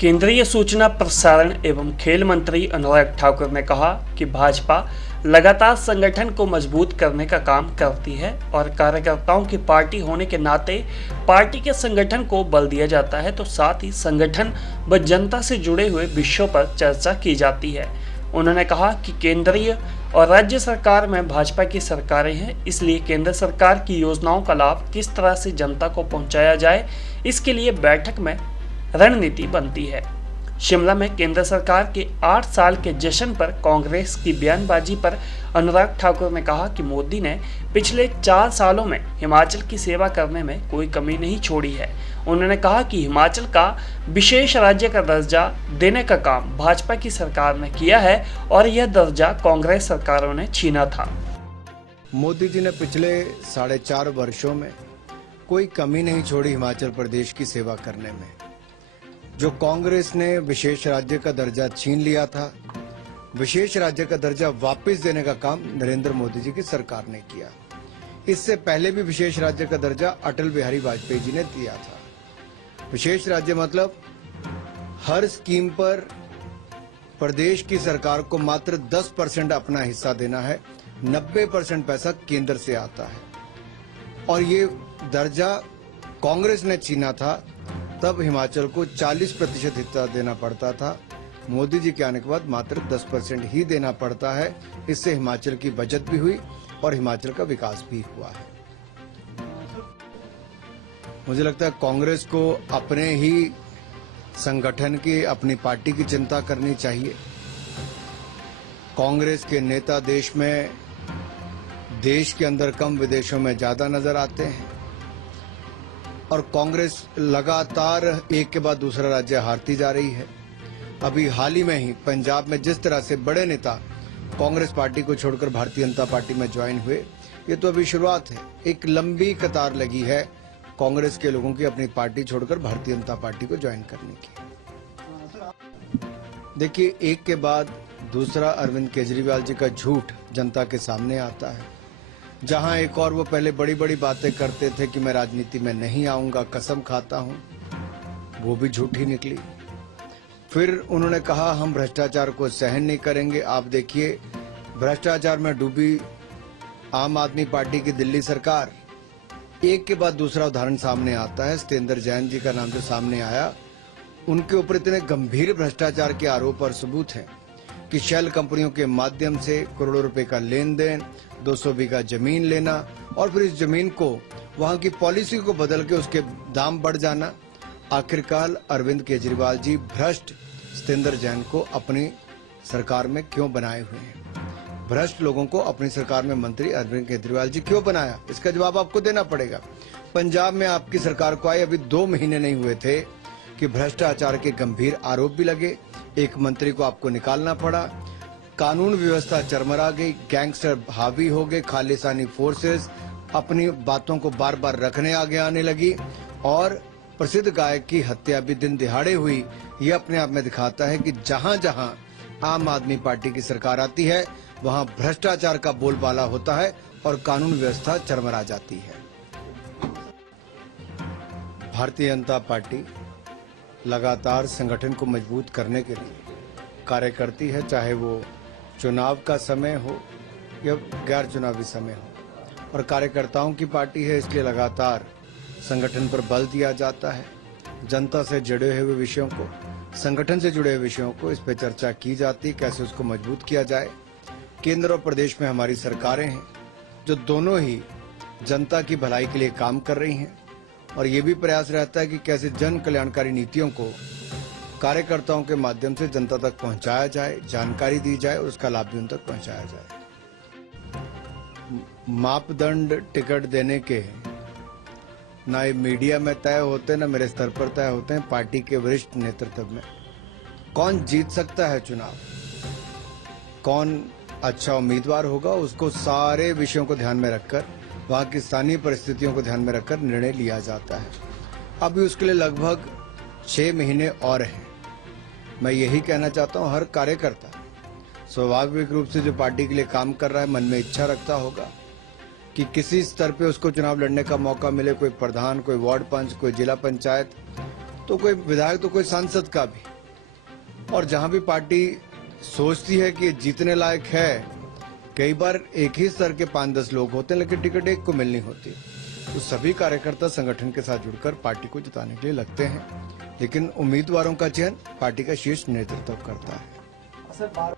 केंद्रीय सूचना प्रसारण एवं खेल मंत्री अनुराग ठाकुर ने कहा कि भाजपा लगातार संगठन को मजबूत करने का काम करती है और कार्यकर्ताओं की पार्टी होने के नाते पार्टी के संगठन को बल दिया जाता है, तो साथ ही संगठन व जनता से जुड़े हुए विषयों पर चर्चा की जाती है। उन्होंने कहा कि केंद्रीय और राज्य सरकार में भाजपा की सरकारें हैं, इसलिए केंद्र सरकार की योजनाओं का लाभ किस तरह से जनता को पहुंचाया जाए, इसके लिए बैठक में रणनीति बनती है। शिमला में केंद्र सरकार के 8 साल के जश्न पर कांग्रेस की बयानबाजी पर अनुराग ठाकुर ने कहा कि मोदी ने पिछले 4 सालों में हिमाचल की सेवा करने में कोई कमी नहीं छोड़ी है। उन्होंने कहा कि हिमाचल का विशेष राज्य का दर्जा देने का काम भाजपा की सरकार ने किया है और यह दर्जा कांग्रेस सरकारों ने छीना था। मोदी जी ने पिछले 4.5 वर्षों में कोई कमी नहीं छोड़ी हिमाचल प्रदेश की सेवा करने में। जो कांग्रेस ने विशेष राज्य का दर्जा छीन लिया था, विशेष राज्य का दर्जा वापस देने का काम नरेंद्र मोदी जी की सरकार ने किया। इससे पहले भी विशेष राज्य का दर्जा अटल बिहारी वाजपेयी जी ने दिया था। विशेष राज्य मतलब हर स्कीम पर प्रदेश की सरकार को मात्र 10% अपना हिस्सा देना है, 90% पैसा केंद्र से आता है। और ये दर्जा कांग्रेस ने छीना था, तब हिमाचल को 40% हिस्सा देना पड़ता था। मोदी जी के आने के बाद मात्र 10% ही देना पड़ता है। इससे हिमाचल की बचत भी हुई और हिमाचल का विकास भी हुआ है। मुझे लगता है कांग्रेस को अपने ही संगठन की, अपनी पार्टी की चिंता करनी चाहिए। कांग्रेस के नेता देश के अंदर कम, विदेशों में ज्यादा नजर आते हैं और कांग्रेस लगातार एक के बाद दूसरा राज्य हारती जा रही है। अभी हाल ही में ही पंजाब में जिस तरह से बड़े नेता कांग्रेस पार्टी को छोड़कर भारतीय जनता पार्टी में ज्वाइन हुए, ये तो अभी शुरुआत है। एक लंबी कतार लगी है कांग्रेस के लोगों की अपनी पार्टी छोड़कर भारतीय जनता पार्टी को ज्वाइन करने की। देखिए, एक के बाद दूसरा अरविंद केजरीवाल जी का झूठ जनता के सामने आता है। जहां एक और वो पहले बड़ी बड़ी बातें करते थे कि मैं राजनीति में नहीं आऊंगा, कसम खाता हूं, वो भी झूठी निकली। फिर उन्होंने कहा हम भ्रष्टाचार को सहन नहीं करेंगे। आप देखिए, भ्रष्टाचार में डूबी आम आदमी पार्टी की दिल्ली सरकार, एक के बाद दूसरा उदाहरण सामने आता है। सत्येंद्र जैन जी का नाम जो सामने आया, उनके ऊपर इतने गंभीर भ्रष्टाचार के आरोप और सबूत हैं कि शेल कंपनियों के माध्यम से करोड़ों रुपए का लेन देन, 200 बीघा जमीन लेना और फिर इस जमीन को वहां की पॉलिसी को बदल के उसके दाम बढ़ जाना। आखिरकार अरविंद केजरीवाल जी भ्रष्ट सत्येंद्र जैन को अपनी सरकार में क्यों बनाए हुए हैं? भ्रष्ट लोगों को अपनी सरकार में मंत्री अरविंद केजरीवाल जी क्यों बनाया? इसका जवाब आपको देना पड़ेगा। पंजाब में आपकी सरकार को आए अभी 2 महीने नहीं हुए थे कि भ्रष्टाचार के गंभीर आरोप भी लगे, एक मंत्री को आपको निकालना पड़ा, कानून व्यवस्था चरमरा गई, गैंगस्टर हावी हो गए, खालिस्तानी फोर्सेस अपनी बातों को बार बार रखने आगे आने लगी और प्रसिद्ध गायक की हत्या भी दिन दिहाड़े हुई। ये अपने आप में दिखाता है कि जहां जहां आम आदमी पार्टी की सरकार आती है, वहां भ्रष्टाचार का बोलबाला होता है और कानून व्यवस्था चरमरा जाती है। भारतीय जनता पार्टी लगातार संगठन को मजबूत करने के लिए कार्य करती है, चाहे वो चुनाव का समय हो या गैर चुनावी समय हो। और कार्यकर्ताओं की पार्टी है, इसलिए लगातार संगठन पर बल दिया जाता है। जनता से जुड़े हुए विषयों को, संगठन से जुड़े हुए विषयों को इस पर चर्चा की जाती है, कैसे उसको मजबूत किया जाए। केंद्र और प्रदेश में हमारी सरकारें हैं जो दोनों ही जनता की भलाई के लिए काम कर रही हैं और ये भी प्रयास रहता है कि कैसे जन कल्याणकारी नीतियों को कार्यकर्ताओं के माध्यम से जनता तक पहुंचाया जाए, जानकारी दी जाए और उसका लाभ भी उन तक पहुंचाया जाए। मापदंड टिकट देने के ना ये मीडिया में तय होते हैं, ना मेरे स्तर पर तय होते हैं, पार्टी के वरिष्ठ नेतृत्व में। कौन जीत सकता है चुनाव, कौन अच्छा उम्मीदवार होगा, उसको सारे विषयों को ध्यान में रखकर, वहां की स्थानीय परिस्थितियों को ध्यान में रखकर निर्णय लिया जाता है। अभी उसके लिए लगभग 6 महीने और हैं। मैं यही कहना चाहता हूं, हर कार्यकर्ता स्वाभाविक रूप से जो पार्टी के लिए काम कर रहा है, मन में इच्छा रखता होगा कि किसी स्तर पे उसको चुनाव लड़ने का मौका मिले, कोई प्रधान, कोई वार्ड पंच, कोई जिला पंचायत, तो कोई विधायक तो कोई सांसद का भी। और जहां भी पार्टी सोचती है कि जीतने लायक है, कई बार एक ही स्तर के 5-10 लोग होते हैं लेकिन टिकट एक को मिलनी होती है, तो सभी कार्यकर्ता संगठन के साथ जुड़कर पार्टी को जिताने के लिए लगते हैं। लेकिन उम्मीदवारों का चयन पार्टी का शीर्ष नेतृत्व करता है।